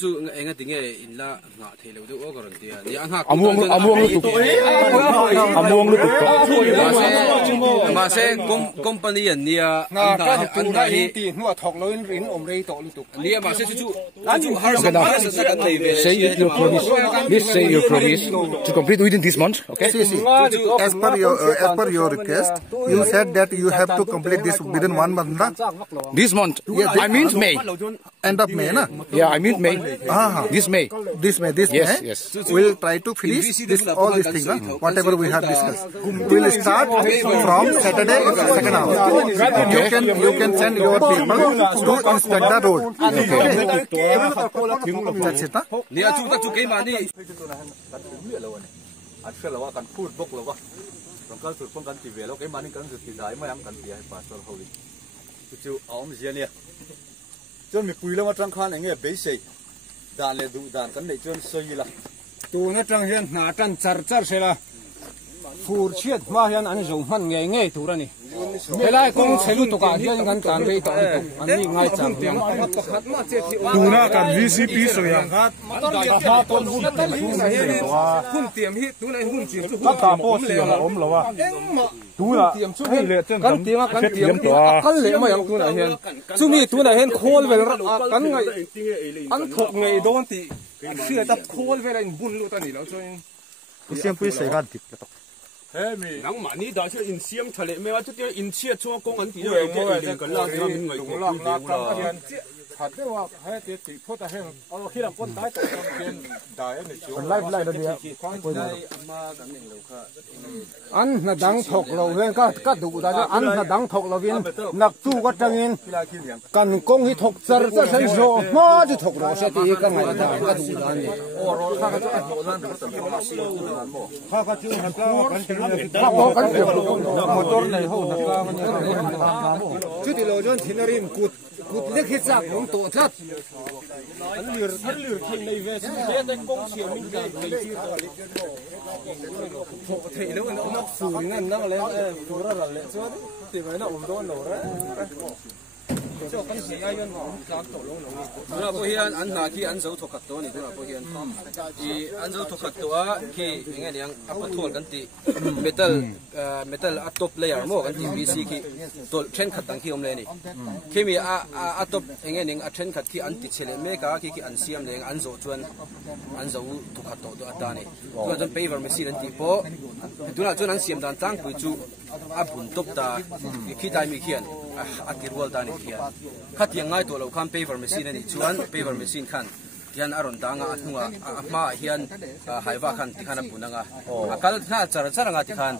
chú nghe tiếng nghe in la ngã thì lâu được có rồi thì anh học amuang lutuk mà sẽ company anh nia anh đã đi tiền mua thọc lối rinawm rei tổ lutuk nia mà sẽ chú har say your promise. Please say your promise to complete within this month. Okay. As per your request, you said that you have to complete this within 1 month. This month. I mean May. End of May, na? Yeah, I mean May. This May. This May. Yes. We'll try to finish all these things, whatever we have discussed. We'll start from Saturday, second half. You can send your people to inspect the road. Okay. That's it, huh? nia chú cái mà đi anh phải là cần phun bốc là vâng, còn cái sự phong cảnh thì về lâu cái mà nên cần sự thì giải mà em cần thì phải cho hậu đi, chú ống gì nè, cho mipui lâu mà trăng khan này nghe bế sậy, đàn lệ đủ đàn cái này cho sôi là, tu nó trăng hiền nã trăng char sẽ là phù chiết mà hiền anh dùng hắn nghe tura này. Thế lại cũng sẽ lutuk cả hiền ngăn cản rei tổ lutuk, anh đi ngay chẳng tiếng. Tura kan VCP so yang hat. Hun tiam hit tu này hun tiam tu. Các ta po siam om lo wa. Tura hay le chen kan tiam kan le mà yang tu này hiền. Chu mi tu này hiền khol về kan ngay an thok ngay don ti. Xưa tập khol về lại bun lu ta ni lo cho. siam pui sai gan tip to. nắng mà ní đó chứ in siam thề lệ mấy chút tiêu in chia cho công ăn thì rồi cái cái là cái người cũng làm là thật đấyว่าให้ติดพูดแต่ให้เอาขี้ลำก้นได้แต่เป็นได้เนี่ยชัวร์ ไล่เดี๋ยวอันน่ะดังถกเราเองก็ดูได้อันน่ะดังถกเราเองนักตู้ก็จังอินกันกงที่ถกเจอจะเส้นโซ่มาจะถกเราเสียทีก็ไม่ได้ก็ดูได้เนี่ยข้าก็จูหันตัวกันเกี่ยวมอเตอร์ในห้องนักการมันจุดที่เราจนที่นรินกุดเล็กจากของตัวชัดอันเหลือที่ในเวสเได้กงเสียวมีได้ที่ตัวเล็กพวกเทแล้วมันนักสูงนั่นนั่งแล้วตัวระดับเล็กส่วนที่ไหนน่ะผมโดนหนูนะเจ้ากันเสียยันหอมจานตกลงหนูตัวพวกเฮียนอันหนาที่อันเจ้าถูกขัดตัวนี่ตัวพวกเฮียนที่อันเจ้าถูกขัดตัวที่ยังไงเนี่ยอัปทวนกันที่เมทัลอัตตบเลยอ่ะโม่กันที่ BC ที่ตัวเช่นขัดต่างที่อมเลยนี่ที่มีอัตตบยังไงเนี่ยอัตเช่นขัดที่อันติดเฉลี่ยเมกาที่อันเสียมเนี่ยอันโจชวนอันเจ้าถูกขัดตัวอัตตานี่ตัวจนไปวันเมซี่นั่นที่พอตัวนั้นจนอันเสียมดันตั้งปุยจูอับบุญตบตาขี้ตายมีเขียนอัดกิรวลตานี่เขียนขัดยังไงตัวเราข้ามไปวันเมซี่นั่นนี่ชวนไปวันเมซี่ขันเฮียนอารมณ์ต่างอ่ะหัวมาเฮียนหายว่าขันที่ขันปุ่นงอ่ะการถ้าจะงาที่ขัน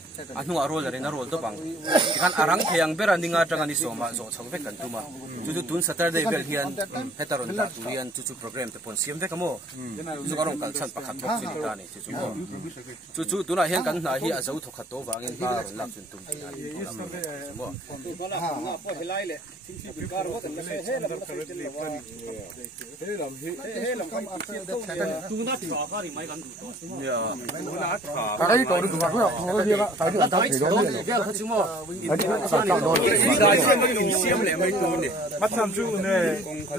หัวโรลเลยนะโรลตัวบังที่ขันอารังเทียงเบรานิงาจังอันนี้ส่งมาโจทย์เวกันตัวมาจู่ตุนสตาร์เดย์เวลเฮียนเฮตารอนตาตุเฮียนจู่โปรแกรมแต่ผลเสียมได้ขโมจู่อารมณ์การสั่นประคับบอกสิ่งต่างนี่จู่ตัวน่ะเฮียนกันน่ะเฮียจะถูกขัดตัววางเงินมาหลักจนตุ่มที่นั่นดูน่าถือว่าไม่กันดูเนี่ยไอ้ตัวดูว่าเขาเรียกว่าใส่ดูตั้งสีดำเนี่ยเขาชื่อว่าไอ้ที่ใส่ตั้งโดนได้เสียมไม่ดูเสียมเลยไม่ดูเนี่ยมัดซ้ำจู่เนี่ย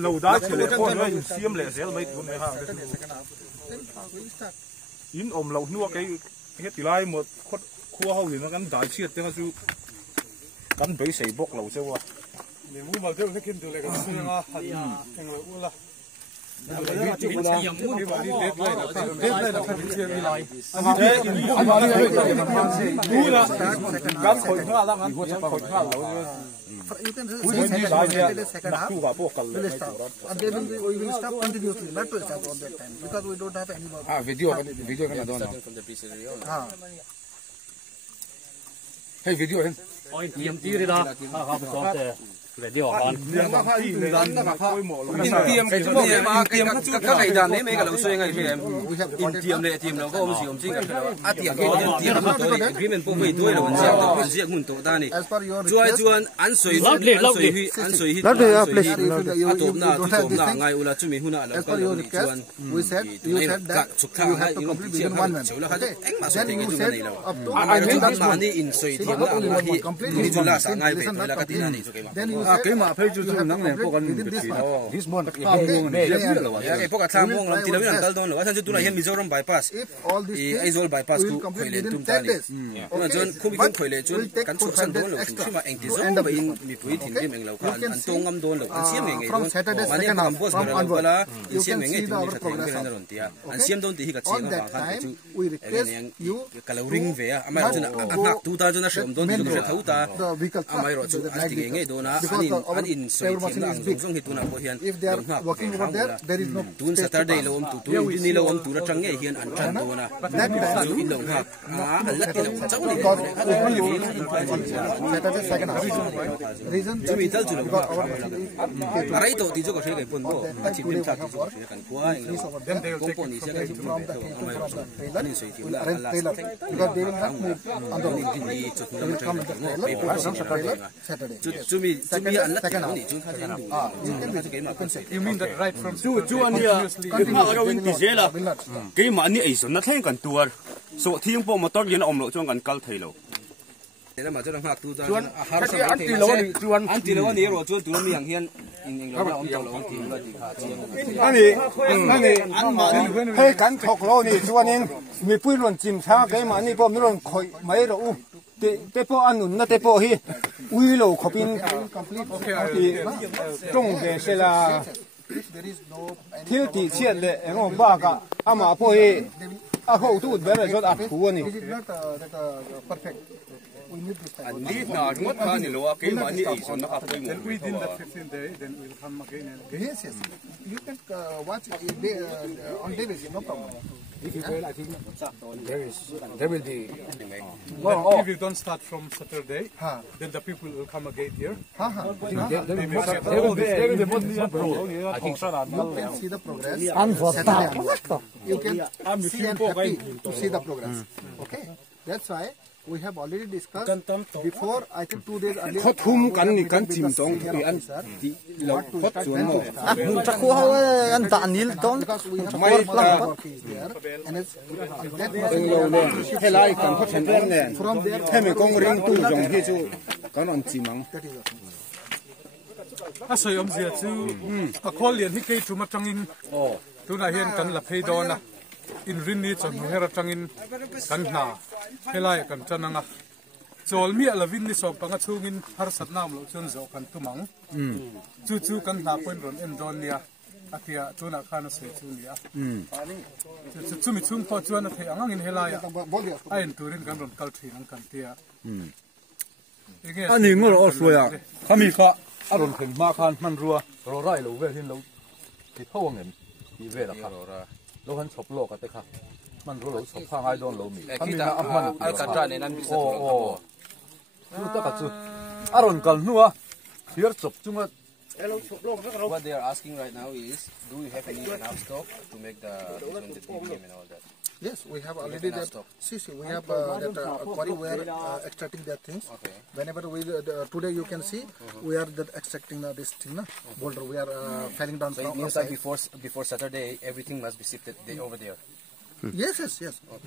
เราได้เฉลี่ยคนว่าเสียมเลยเสียไม่ดูเนี่ยฮะยินอมเราหนัวไอ้เฮ็ดตีไล่หมดคั่วเขาอยู่นั่นกันได้เชียดแต่เขาจู่กันไปใส่บกเราเสียวะเนี่ยมูมาเจ้าให้กินตัวเล็กก็ซื้อมาหันเองเลยอู้ละจุกมาอย่างมุ่งที่ว่าที่เด็ดเลยนะเด็ดเลยนะพันเชียงมีลายอันนี้อันนี้ดูนะการขนข้าวแล้วงั้นขนข้าวเราผู้ที่ได้เนี่ยนักดูกับพวกกันเลย and then we will stop continuously not to stop all that time because we don't have any more video kan ada no hey video hen oi tiam ti ri da ha ha so te ready or on in tiam cái này mà cái này đàn đấy mấy cái lâu xuyên ngay thì em in tiam này tiam nó có ông gì ông chính cái tiam cái tiam tôi agreement bộ mấy tuổi rồi mình sẽ muốn tổ ta này chuan ăn sôi tôm na ngay ula chúng mình huna là cái chuan we said you said that you have to complete within 1 month. Then you said up to in sôi tiam là hi chúng là sáng ngay về là cái tin này then you said cái mà phải chú nắng này có con within this month. this month cái pok tham muang lam tilawi ang kaldon lo asan tu na hian Mizoram bypass If all these i things aizol bypass will ku complete khoile tum within ta 10 ni days. na jon khubi kun khoile chun kan chu san don lo extra. sima engti zo End ba up in mipui thin dem eng lo ka an tong ngam don lo an siam eng from don Saturday mani second am half boss from bara onward, bala you siam can eng see ti the ni our khat progress eng on. na ron tia an siam don ti hi ka On chem that ba khan time, chu we request you kalau ring ve a amai chuna an hak tu ta chuna shom don ti ka thau ta the vehicle amai ro chu an ti nge do na an in soi thiam la ang zong zong hi tu na po hian if they are working over there, there is no tun space to Saturday pass. lo tu ni lo tu ra chang nge hian an chan do na That time, chu in lo hak a la ti lo chau ni because Saturday second half. Reason chu mi tal chu lo because our arai to ti jo ko shei pon bo a chi pin thak ti jo shei kan kwa eng lo Then they will take komponi sia ka ji from the amai ro chu trailer, ani soi ti will la arrange la trailer because they will not move on the road. ni chu They will come with the trailer Saturday. chu mi an la Second half. ni chu kha den du You can visit. You can say. You mean that right from chú anh à cái mà ở đâu in tí dễ là cái mà anh ấy sống nó thấy cần tua số thiên bộ mà tao yên ôm lộ cho cần cal thấy lộ thế mà cho nó hak tu ta har sa an ti lo ni chuan an ti lo ni ro chu tu mi ang hian in eng lo la om to lo ti la ti kha chi anh mà hay cắn thọc lô này cho anh mipui luôn chìm xa cái mà anh bom nó luôn khơi mấy rồi tế po ăn nụn nó tế po hi uy lô khop in thì trong về sẽ là thiếu tỷ chhet lệ em không ba cả ama po hi hậu tu bé rồi cho ăn phù này anh đi nào mất ha thì lộ cái mà anh ấy sống nó phải then within that 15 days, then we'll come again and again. yes you can watch on day basis no problem. if you fail I think there will be If you don't start from Saturday, then the people will come again here. there will be I think so You can see the progress. Saturday. You can see and happy to see the progress. Okay, that's why we have already discussed before. I think 2 days earlier. hot hum kan ni kan chim tong ti an ti lo hot chuan mo chắc khua anh ta nil ton Because we have 4 months here, and it's that eng lo ne he lai kan hot chen em ne from there. he me kong ring tu jong hi chu kan on chimang So yom zia chu a call lian hi ke chu ma tangin tu na hian kan la phei do na in rin ni chon hera tangin kan na helai kan chananga chol mi ala vin ni so panga chungin har sat nam lo chon zo kan tumang chu kan na point ron em don nia atia chuna khana se chu nia chu mi chung po chuan a thei angin helai a in turin kan ron kal thin ang kan tia anh ấy ngồi ở xuôi à kami kha aron khen ma khan man rua ro rai lo ve hin lo ti thawng em ti ve la kha lo han chop lo ka te kha man ro lo chop pha ngai don lo mi kami na amman al katra ne nan bi sa tu ta ka chu aron kal nuwa here chop chunga what they are asking right now is do we have any enough stock to make the premium and all that. Yes, we have already that. See, we have that quarry where extracting that things. Okay. Whenever we today you can see we are that extracting this thing, boulder. We are felling down. So it means that before Saturday everything must be sifted over there. Yes.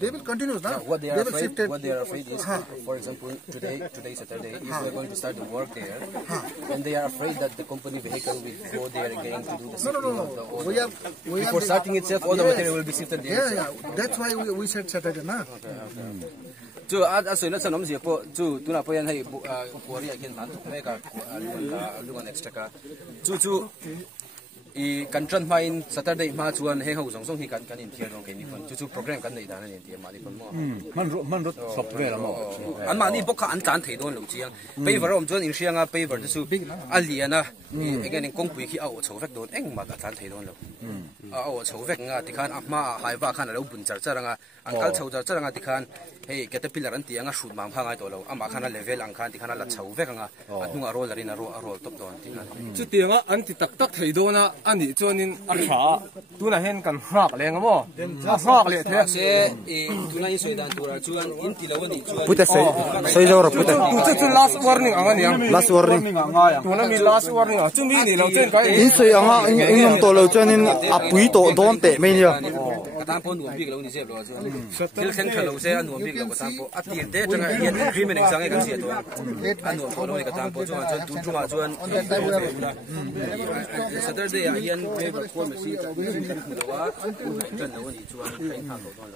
They will continue now. What they are will afraid, shift it. what they are afraid is, for example, today Saturday, if they are going to start the work there, and they are afraid that the company vehicle will go there again to do the sifting of the ore. We Before starting itself, all the material will be sifted there. Yeah. That's why we said Saturday, na. Chu a soi na chanom zi po chu tuna po yan hai kuari a kin tan me ka lungan extra ka chu I kan tran main Saturday ma chuan he ho song hi kan in thiar rong ke ni pon chu program kan nei dan ni ti ma ni pon mo man ro chop ve la mo an ma ni bokha an tan thei don lo chiang paver om chuan in rianga paver chu aliana again in kongpui khi au chho vek don eng ma ka tan thei don lo aw chhehvel nga tikhan ama haiwa khan lo bun char charanga angkal chho char charanga tikhan hei caterpillar an tianga shoot mang phangai to lo ama khana level ang khan tikhana la chhehvel nga atunga rol rin rol top don tina chu tianga an ti tak tak thei dona ani chuanin a tha tuna hen kan hrak leng mo a hrak le the se e tuna in soidan tura chuan in tilawani chuan Puta sei zawh ra puta. chu last warning anga niang Last warning. tuna mi last warning chu mi ni lo chen kai In sei anga ingnom to lo chuanin a pui to don te mai nia. katam pon nuam big lo ni se lo chuan til khen khalo se an nuam big lo katam po atir te tanga yen agreement exang e kan se to an nuam ko lo ni katam po chuan tu chunga chuan Saturday a yen be ba ko me si lo wa kan lo ni chuan khen kha lo don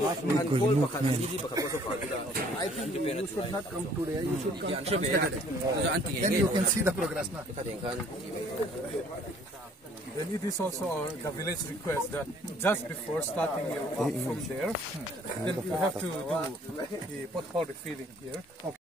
lo an ko ba khan ni di ba ka so fa da I think you should not come today you should come Saturday then you can see the progress na then it is also the village request that just before starting your walk from there then you have to do the pothole refilling here